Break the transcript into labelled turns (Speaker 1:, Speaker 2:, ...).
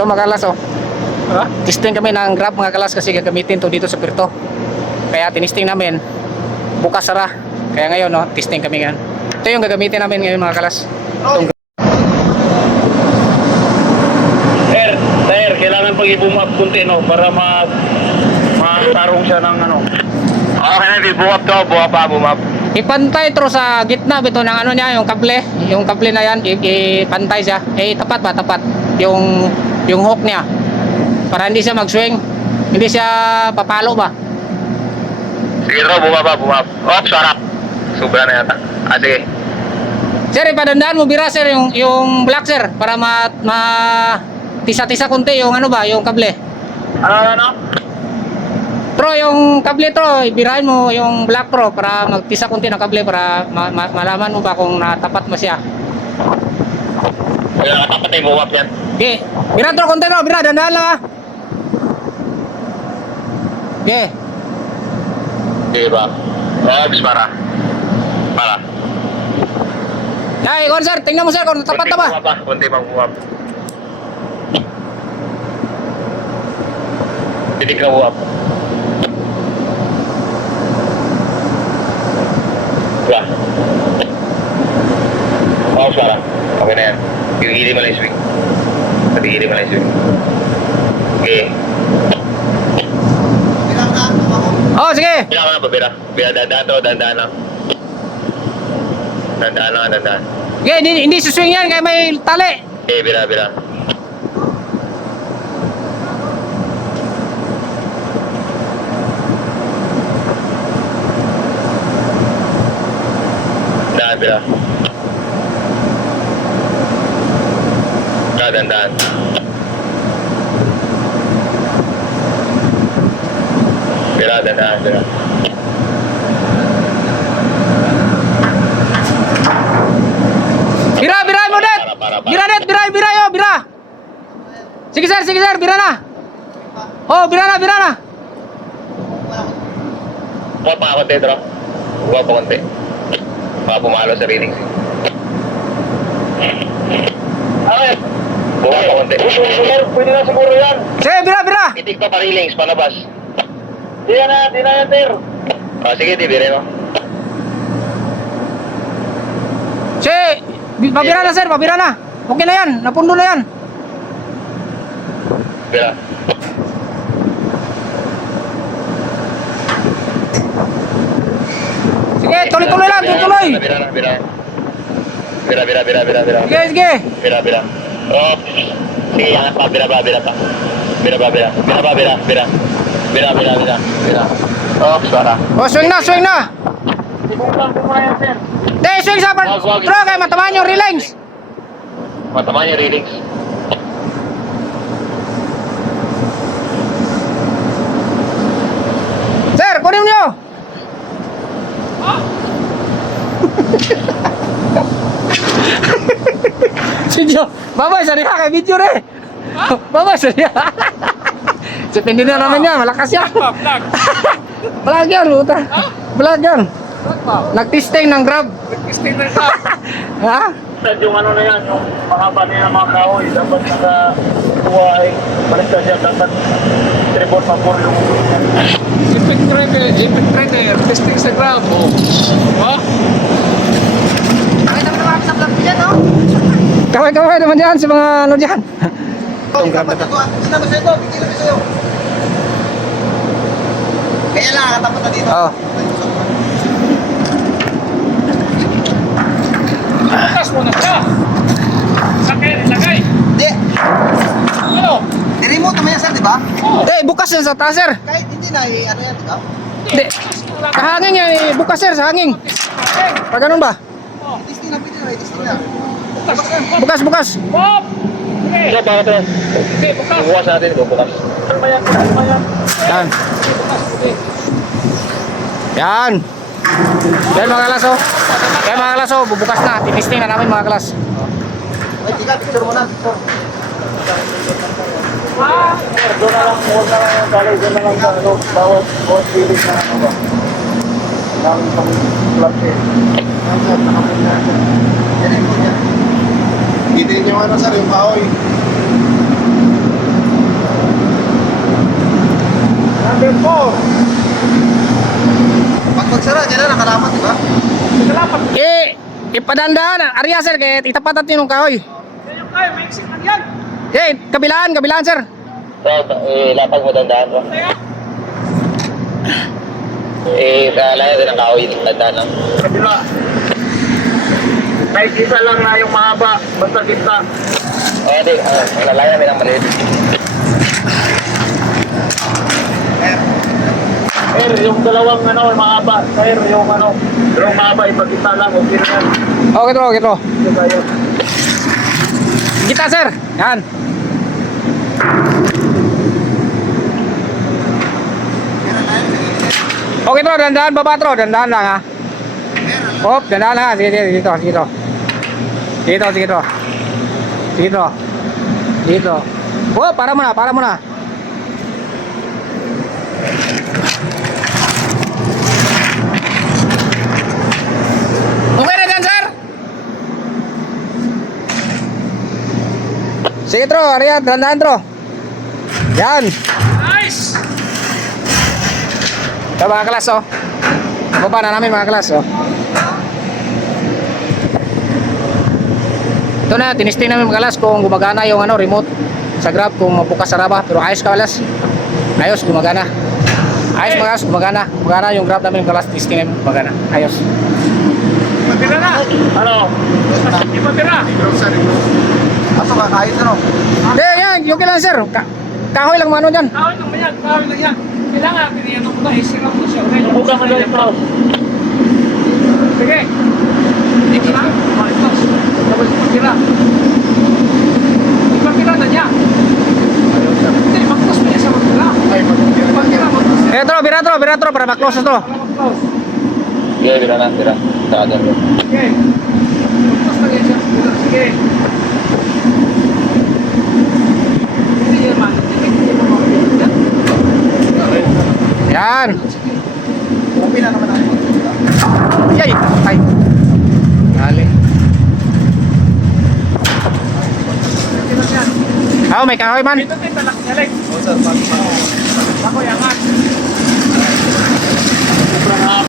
Speaker 1: Ito mga kalas oh.
Speaker 2: Ha?
Speaker 1: Testing kami ng Grab mga kalas kasi gagamitin to dito sa Puerto. Kaya tinisting namin. Bukas sara. Kaya ngayon no, testing kami ngayon. Ito yung gagamitin namin ngayon mga kalas. Itong
Speaker 2: Sir, sir, kailangan pag i-boom up kunti, no? Para ma... Matarong siya ng ano. Okay na, di boom up to. Boom up pa, boom up.
Speaker 1: Ipantay tro sa gitna bito ng ano niya, yung kable, yung kable na yan, ipantay siya. Eh tapat ba, tapat. Yung yung hook niya. Para hindi siya mag-swing. Hindi siya papalo ba?
Speaker 2: Pa, boom up. Oops, sarap. Sobra na yata. Ah, sige.
Speaker 1: Sir, ipadandaan mo bira sir yung yung black sir para ma, ma tisa-tisa konti yung ano ba, yung kable.
Speaker 2: Ano, ano, ano?
Speaker 1: Pro, yung kable tro, ibirahin mo yung black pro para magtisa konti ng kable para ma- ma- malaman mo ba kung natapat mo siya.
Speaker 2: Kaya nakatapat na yung boom up yan.
Speaker 1: Okay, bira tro, konti tro, bira, dandaan lang ah. Okay.
Speaker 2: Sige, ba? Oops, para. Para.
Speaker 1: Ay, kon sir, tingnan mo sir kung tapat na ba.
Speaker 2: Kunti boom up pa, Kunti pang boom up. Titig na boom up. Diba? Oops, para. Okay na yan. Lang yung swing. Lang yung swing. Okay.
Speaker 1: Oh, sige.
Speaker 2: Bira ka na ba, Bira? Bira, dandaan to, dandaan lang. Dandaan lang, dandaan.
Speaker 1: Okay, hindi, hindi suswing yan kaya may tali.
Speaker 2: Okay, Bira, Bira. Dandaan, Bira. Dandaan, dandaan. Bira, dandaan, Bira.
Speaker 1: Bira, mo
Speaker 2: para.
Speaker 1: Bira net, bira, bira yo, bira. Sige sir, sige sir, bira na. Oh, bira na, bira na.
Speaker 2: Buka pa konti, Dro. Buka pa konti. Baka pumalo sa readings. Okay. Buka pa konti. Pwede na siguro yan.
Speaker 1: Sige, bira, bira.
Speaker 2: Itik pa pa readings, palabas. Di na, di na yan, Sir. Ah, sige, di, bire mo.
Speaker 1: Bi- pabira na sir, pabira na. Okay na yan, napundo na yan.
Speaker 2: Bira.
Speaker 1: Sige, tuloy-tuloy lang, tuloy-tuloy.
Speaker 2: Bira bira. Bira, bira, bira, bira, bira.
Speaker 1: Sige, sige.
Speaker 2: Bira, bira. Oh. Sige, angat pa, bira pa, bira pa. Bira pa, bira. Bira pa, bira, bira. Bira, bira, bira, bira. Oh, suara.
Speaker 1: Oh, swing na, swing na. Hindi, swing sa. Bro, kaya matamaan yung relays.
Speaker 2: Matamaan yung readings.
Speaker 1: Video. Babay, sa riha kay video re. Babay, sa riha. Sa pindi na namin yan, malakas yan.
Speaker 3: Vlog.
Speaker 1: Vlog yan, luta. Vlog yan. Nag-testing ng Grab.
Speaker 3: Stay na ka.
Speaker 1: Ha?
Speaker 2: Yung ano na yan, yung mahaba na yung mga kahoy, dapat naka tuway, baliktad yan, dapat tribot mapur yung
Speaker 3: Epic trainer, epic trainer. Testing sa Grab. Oh. Ha?
Speaker 1: Kaway-kaway naman yan sa mga ano dyan. Itong Grab na to.
Speaker 4: Kaya lang, katapat na dito.
Speaker 1: Oh.
Speaker 3: Bukas mo na siya. Sakay, ilagay.
Speaker 4: Hindi,
Speaker 3: Ano?
Speaker 4: i-remote naman yan, sir, di ba?
Speaker 1: Eh, bukas yan sa taas, sir.
Speaker 4: Kahit hindi na, i- ano yan, di ba?
Speaker 1: Hindi. Kahangin yan, eh, bukas, sir, sa hangin. Pag ganun ba?
Speaker 4: I-testing na, pwede na, i-testing na.
Speaker 1: Bukas, bukas.
Speaker 3: Bob! Okay.
Speaker 2: Ito, bakit ito?
Speaker 3: Hindi, bukas.
Speaker 2: Bukas natin, bukas. Ano ba yan? Ano yan?
Speaker 1: Yan.
Speaker 3: Bukas.
Speaker 1: Yan. Mga kalas, oh. Yan mga kalas, oh. Bubukas na. Titisting na namin mga kalas.
Speaker 4: Ay, tika, picture mo na, picture.
Speaker 2: Doon na lang, huwag na lang doon na lang ano, bawat, bawat pilit na ano ba? Ng pang club eh.
Speaker 4: Yan, sir, nakapunta na. Yan, remote yan. Gitin yung ano sir, yung kahoy.
Speaker 3: Number 4.
Speaker 4: Pag magsara, dyan na nakalapat, di ba?
Speaker 3: Nakalapat.
Speaker 1: Eh, ipadandaan. Arya sir, kaya itapat natin yung kahoy.
Speaker 3: Yan yung kahoy, may iksik lang yan.
Speaker 1: Eh, kabilaan, kabilaan sir.
Speaker 2: Eh, lapag mo dandaan ba? Eh, kalahin din ang kahoy, dandaan lang. Kabila. Kahit isa lang na yung mahaba, basta kita. Eh, di, uh, malalayan namin ang maliit. Sir, yung dalawang ano, mahaba. Sir, yung ano, yung mahaba, ipagkita lang, okay na yan.
Speaker 1: Okay bro, okay bro.
Speaker 2: Okay tayo.
Speaker 1: Kita sir. Yan. Okay bro, dandahan baba bro, dandahan lang ha. Hop, dandahan lang ha. Sige, sige, dito, dito. Dito, sige bro. Dito. Dito. Oh, para muna, para muna. Okay na dyan, sir? Sige, tro. Ariyan, dandahan, tro. Yan.
Speaker 3: nice!
Speaker 1: Ito mga oh. Baba na namin mga klas, oh. Ito na, tinisting namin mga klas kung gumagana yung ano, remote sa Grab kung mabukas saraba. Pero ayos ka klas. Ayos, gumagana. Ayos mga gumagana. Gumagana yung Grab namin mga klas, testing namin, gumagana. Ayos.
Speaker 3: Ipatira na!
Speaker 2: Ano?
Speaker 3: Ipatira!
Speaker 4: Ato ka, kahit ano.
Speaker 1: Hindi, yan, yung kailan sir. Ka kahoy lang mano dyan.
Speaker 3: Kawin lang yan, kawin lang yan. Kailangan, piniyan ko na, isirap ko siya. Okay,
Speaker 2: lang ito.
Speaker 3: Sige. Ito na. Makitos. Tapos ipatira. Ipatira na niya. Hindi, mag-close mo niya sa magtira. Ipatira, mag-close niya.
Speaker 1: Eh, tro, bira tro, para maklose to.
Speaker 2: Sige, bira na, bira. Saka dyan.
Speaker 3: Sige. Lang yan siya. Sige. Yan.
Speaker 1: Yan.
Speaker 4: Na naman tayo.
Speaker 1: Yay. Ay. Dali.
Speaker 3: Ito yan.
Speaker 1: Oh, may kahoy man.
Speaker 3: Ito din talak niya, Lex. Ako, yangan.